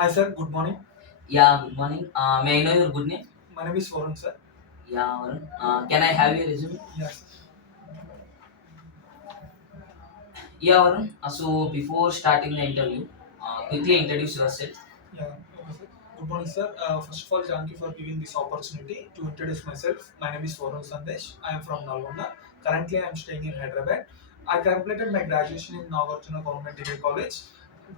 Hi sir, good morning. Yeah, good morning. May I know your good name? My name is Varun sir. Yeah, Varun. Can I have your resume? Yes. Yeah, Varun. So before starting the interview, quickly introduce yourself. Yeah. Okay sir. Good morning sir. First of all, thank you for giving this opportunity to introduce myself. My name is Varun Sandesh. I am from Nalgonda. Currently, I am staying in Hyderabad. I completed my graduation in Nagarjuna Government Degree College.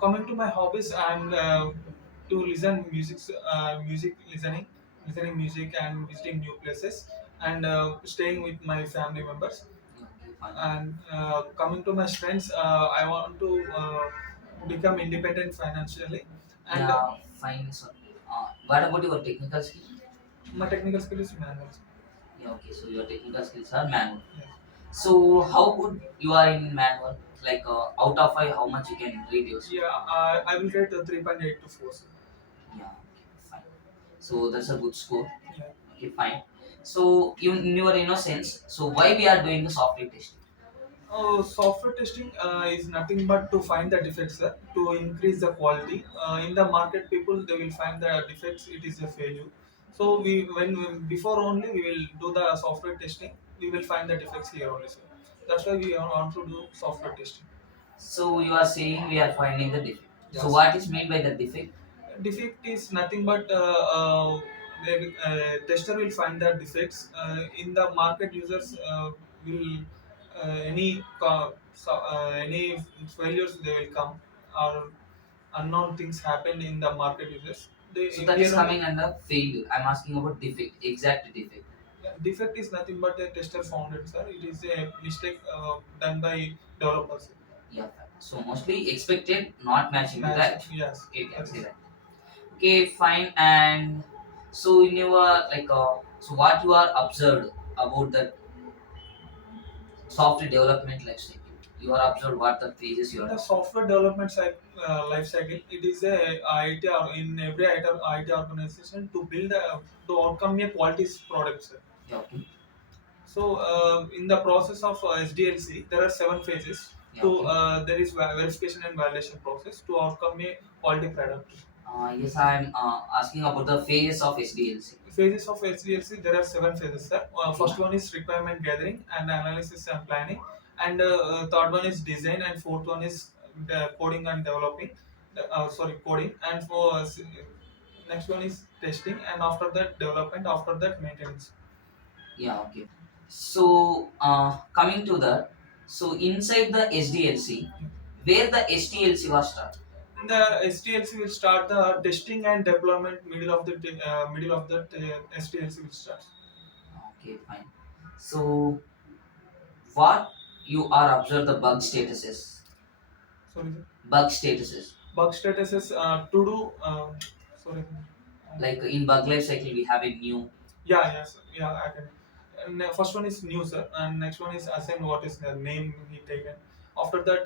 Coming to my hobbies, I'm to listen music listening music and visiting new places and staying with my family members. Okay, fine. And coming to my strengths, I want to become independent financially, and Yeah, fine. So, what about your technical skill? my technical skill is manual. Yeah, okay. So your technical skills are manual. Yes. So how good you are in manual? Like out of five, how much you can rate yourself? Yeah, I will get 3.8 to 4 sir. Yeah, okay, fine. So that's a good score. Yeah. Okay, fine. So in your innocence, so why we are doing the software testing? Oh, software testing is nothing but to find the defects, sir, to increase the quality. In the market, people they will find the defects. It is a failure. So before only we will do the software testing. We will find the defects here only, sir. That's why we want to do software testing. So you are saying we are finding the defect. So Yes. what is meant by the defect? Defect is nothing but the tester will find the defects in the market. Users will any failures they will come, or unknown things happen in the market users. They So that is here only. coming under failure. I'm asking about defect, exact defect. Defect is nothing but a tester found it, sir. It is a mistake done by developers. Yeah. So mostly expected, not matching to the Matching, actual. yes, Okay, you can that say is. that. Okay, fine. And so in your so what you are observed about the software development life cycle? You are observed what the phases you In are the talking. software development life cycle, it is a IT in every IT organization to build to outcome a quality product, sir. Yeah, okay. So in the process of SDLC, there are 7 phases. Yeah, To okay. there is verification and validation process to outcome a quality product. Yes, I'm asking about the phases of SDLC. Phases of SDLC, there are 7 phases, sir. Okay. First one is requirement gathering and analysis and planning, and third one is design, and fourth one is coding and developing. Coding, and next one is testing, and after that development, after that maintenance. Yeah, okay. So, coming to that, so inside the SDLC, where the STLC was start. The SDLC will start the testing and deployment middle of the SDLC will start. Okay, fine. So, what you are observe the bug statuses, Sorry, sir. bug statuses. Bug status is to do. Sorry. Like in bug life cycle, we have a new. Yeah, yes, yeah, I can. And first one is new, sir, and next one is assign what is the name he taken. After that,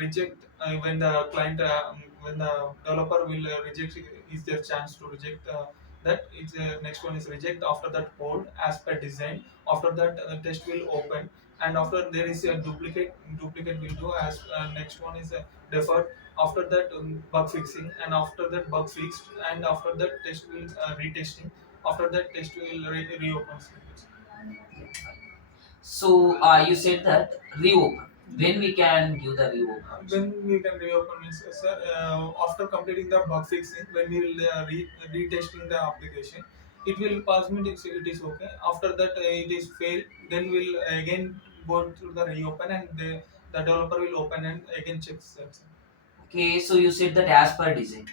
reject when the client, when the developer will reject, is their chance to reject that. It's next one is reject. After that, hold as per design. After that, test will open, and after there is a duplicate will do as next one is deferred. After that, bug fixing, and after that, bug fixed, and after that, test will retesting. After that, test will reopen. Okay, fine. So, you said that reopen. When we can give the reopen option? When we can reopen means, sir, after completing the bug fixing, when we will retesting the application, it will pass me it is okay. After that, it is failed. Then we'll again go through the reopen, and the developer will open and again check that. Okay, so you said that as per design.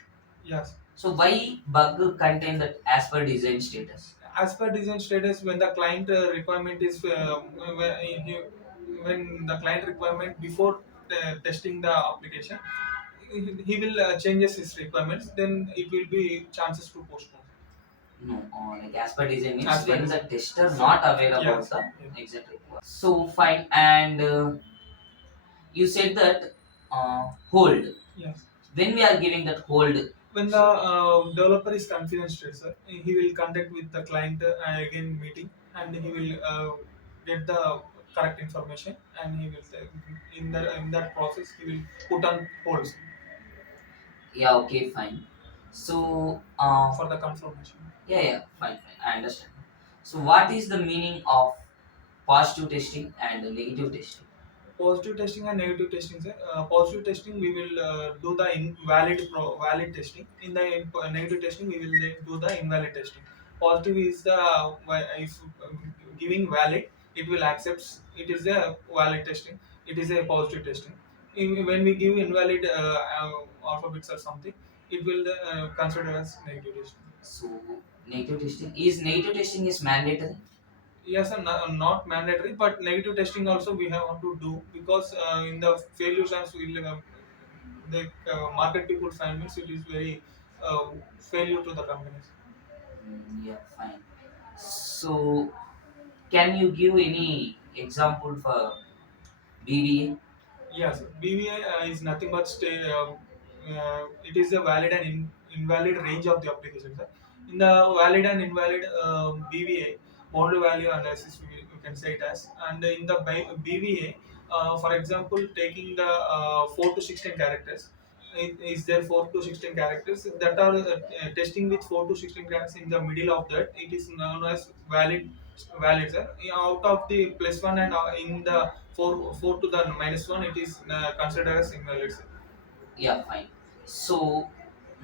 Yes. So why bug contain that as per design status? As per design status, when the client requirement is when the client requirement before testing the application, he will changes his requirements, then it will be chances to postpone. No, like as per design As means per when the design. tester So, not aware about yes, the yeah. exact requirement. So fine, and you said that hold. Yes. When we are giving that hold, When the developer is confident state, sir, he will contact with the client again meeting, and he will get the correct information, and he will in that process he will put on hold. yeah, okay, fine. So, for the confirmation. yeah, yeah, fine, fine. I understand. So, what is the meaning of positive testing and negative testing? Positive testing and negative testing, sir. Positive testing we will do the valid testing. In the negative testing we will then do the invalid testing. Positive is the if giving valid, it will accept, it is a valid testing. It is a positive testing. When we give invalid alphabets or something, it will consider as negative testing. So, negative testing is mandatory. Yes, and not mandatory, but negative testing also we have to do, because in the failures as will the market people find means it is very failure to the companies. Yeah, fine. So, can you give any example for BBA? Yes, BVI is nothing but it is a valid and invalid range of the application, sir. In the valid and invalid BVA, boundary value analysis, we can say it as. And in the BVA, for example, taking the 4 to 16 characters, is there 4 to 16 characters that are testing with 4 to 16 characters in the middle of that, it is known as valid, sir. Out of the plus one and in the 4 to the minus one, it is considered as invalid, sir. Yeah, fine. So,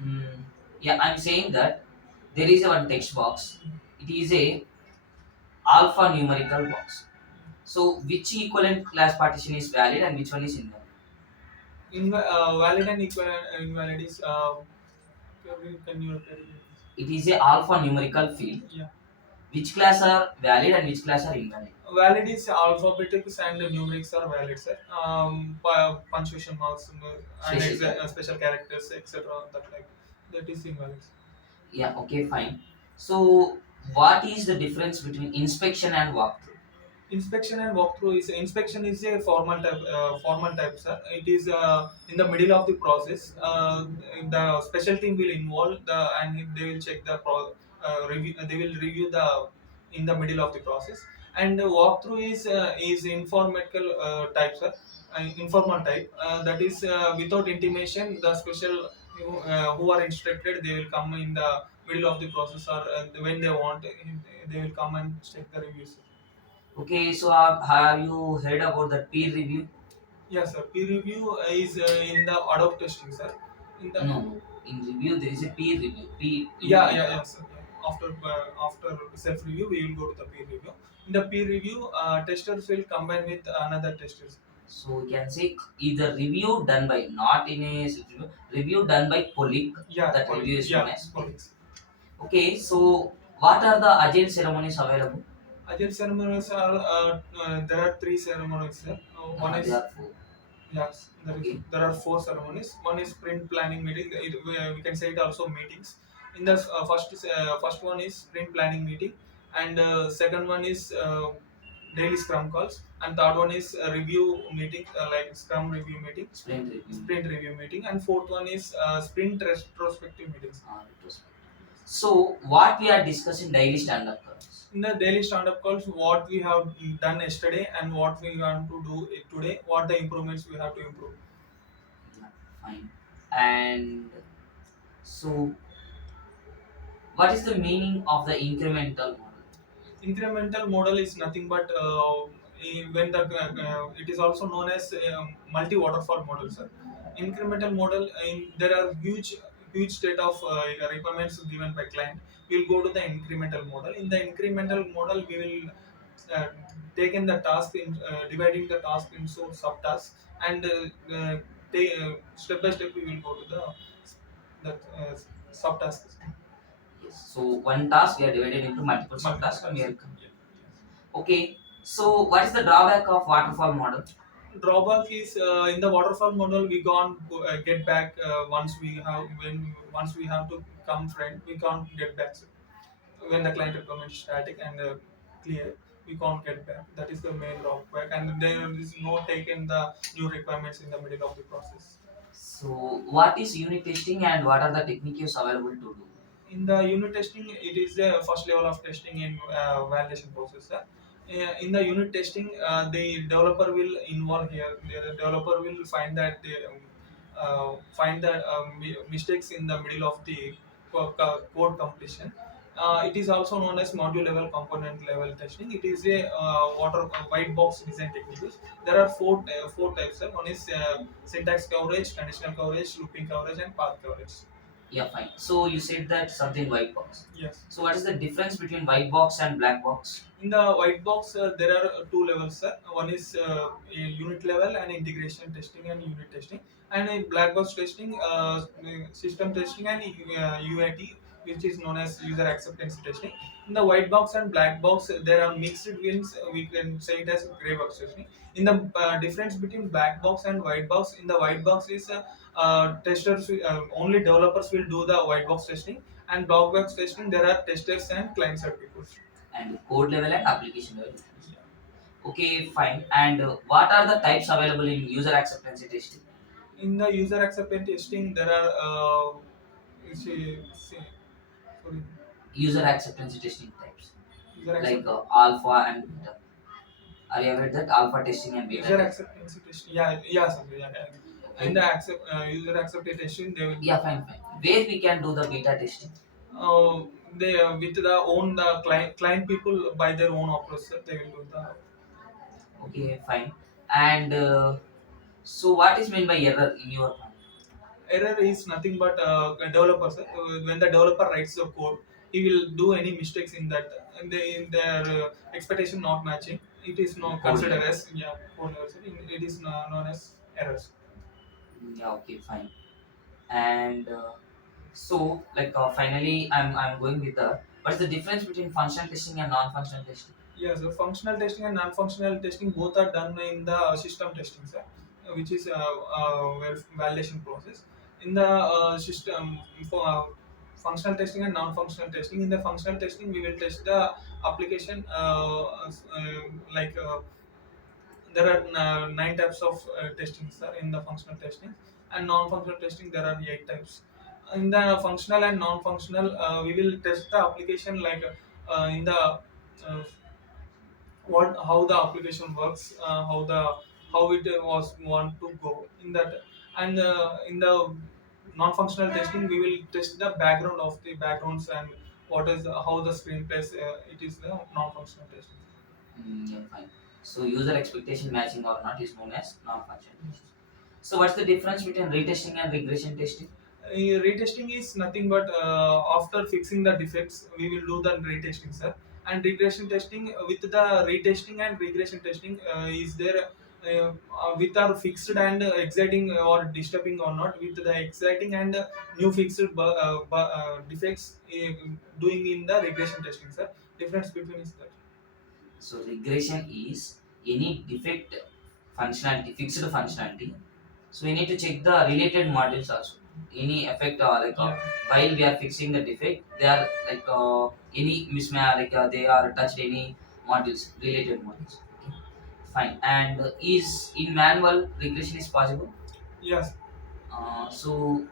mm, yeah, I'm saying that there is a one text box. It is a alpha numerical box. So, which equivalent class partition is valid and which one is invalid? Valid and invalid is can you repeat it? It is a alpha numerical field. Yeah. Which class are valid and which class are invalid? Valid is alphabetics and numerics are valid, sir. Punctuation marks and Special character. special characters, etc. That like that is invalid. Yeah, okay, fine. So, what is the difference between inspection and walkthrough? Inspection and walkthrough is, inspection is a formal type, sir. It is in the middle of the process. The special team will involve the, and they will check the review. They will review the in the middle of the process. And walkthrough is informational type, sir. Informal type. That is without intimation. The special who are instructed, they will come in the middle of the process, or when they want, they will come and check the reviews. Okay, so have you heard about the peer review? Yes, sir. Peer review is in the ad hoc testing, sir. In the No, no. In review, there is a peer review. yes, sir. Yeah. After self review, we will go to the peer review. In the peer review, testers will combine with another testers. So we can say either review done by not in a review, review done by colleague. Yeah, That review is known yeah, as peer. colleagues. Okay, so what are the agile ceremonies available? Agile ceremonies are there are three ceremonies, sir. One There is, are four. yes, Okay, there are four ceremonies. One is sprint planning meeting. We can say it also meetings. In the first one is sprint planning meeting, and second one is daily scrum calls, and third one is a review meeting, like scrum review meeting, sprint review. sprint review meeting, and fourth one is sprint retrospective meetings. Retrospective. So what we are discussing daily stand-up calls. In the daily stand-up calls, what we have done yesterday and what we want to do today, what the improvements we have to improve. Yeah, fine. And so, what is the meaning of the incremental model? Incremental model is nothing but when the it is also known as multi waterfall model, sir. Incremental model, there are huge state of requirements given by client. We'll go to the incremental model. In the incremental model, we will uh, take in the task in dividing the task into subtasks, and step by step we will go to the subtasks. Yes. So one task we are divided into multiple Multiple subtasks and we tasks. are Yeah. okay. So what is the drawback of waterfall model? Drawback is in the waterfall model we can't get back once we have to come friend, we can't get back, sir. When the client requirement is static and clear, we can't get back. That is the main drawback, and there is no taking the new requirements in the middle of the process. So what is unit testing and what are the techniques available to do? In the unit testing, it is the first level of testing in validation process, sir. In the unit testing, the developer will involve here. The developer will find that find the mistakes in the middle of the code completion. It is also known as module level, component level testing. It is a white box design techniques. There are four types. Sir. One is syntax coverage, conditional coverage, looping coverage, and path coverage. Yeah, fine. So you said that something white box. Yes. So what is the difference between white box and black box? In the white box, there are two levels, sir. One is a unit level and integration testing and unit testing, and in black box testing, system testing and UAT, which is known as user acceptance testing. In the white box and black box, there are mixed wins. We can say it as gray box testing. In the difference between black box and white box, in the white box is only developers will do the white box testing, and black box testing there are testers and client side people. And code level and application level difference. Okay, fine. And what are the types available in user acceptance testing? In the user acceptance testing, there are sorry, User acceptance testing types user like acceptance. alpha and beta. Are you aware that alpha testing and beta User testing? acceptance testing. Yeah, yeah, sorry, yeah, yeah. In Okay. the user acceptance testing, they will. Yeah, fine, fine. Where we can do the beta testing? Uh, they with the own the client people by their own approach, sir, they will do the. Okay, fine. And so, what is meant by error in your mind? Error is nothing but a developer, sir. When the developer writes the code, he will do any mistakes in that, and in their expectation not matching. It is no Code considered level. as yeah code error, sir. It is known as errors. Yeah, okay, fine. And finally, I'm going with the what's the difference between functional testing and non-functional testing? Yeah, so functional testing and non-functional testing both are done in the system testing, sir, which is validation process. In the system for functional testing and non-functional testing, in the functional testing, we will test the application like there are nine types of testing, sir, in the functional testing, and non-functional testing there are eight types. In the functional and non-functional, we will test the application like in the what how the application works, how it was want to go in that, and in the non-functional testing we will test the background of the backgrounds and what is how the screen plays. It is the non-functional testing. Yeah, fine. So user expectation matching or not is known as non-functional testing. So what's the difference between retesting and regression testing? Retesting is nothing but after fixing the defects, we will do the retesting, sir. And regression testing, with the retesting and regression testing, is there with our fixed and exciting or disturbing or not, with the exciting and new fixed defects doing in the regression testing, sir. Difference between is that. So regression is any defect functionality, fixed functionality. So we need to check the related modules also. Any effect or Yeah. while we are fixing the defect, they are any mismatch they are touched any modules, related modules. Okay, fine. And is in manual regression is possible? Yes. So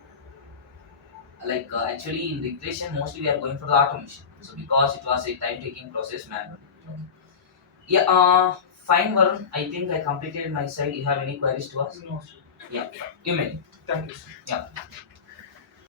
actually in regression mostly we are going for the automation. So because it was a time taking process manually. Yeah, fine, Varun. I think I completed my side. You have any queries to ask? No, sir. Yeah, you may. Thank you, sir. Yeah.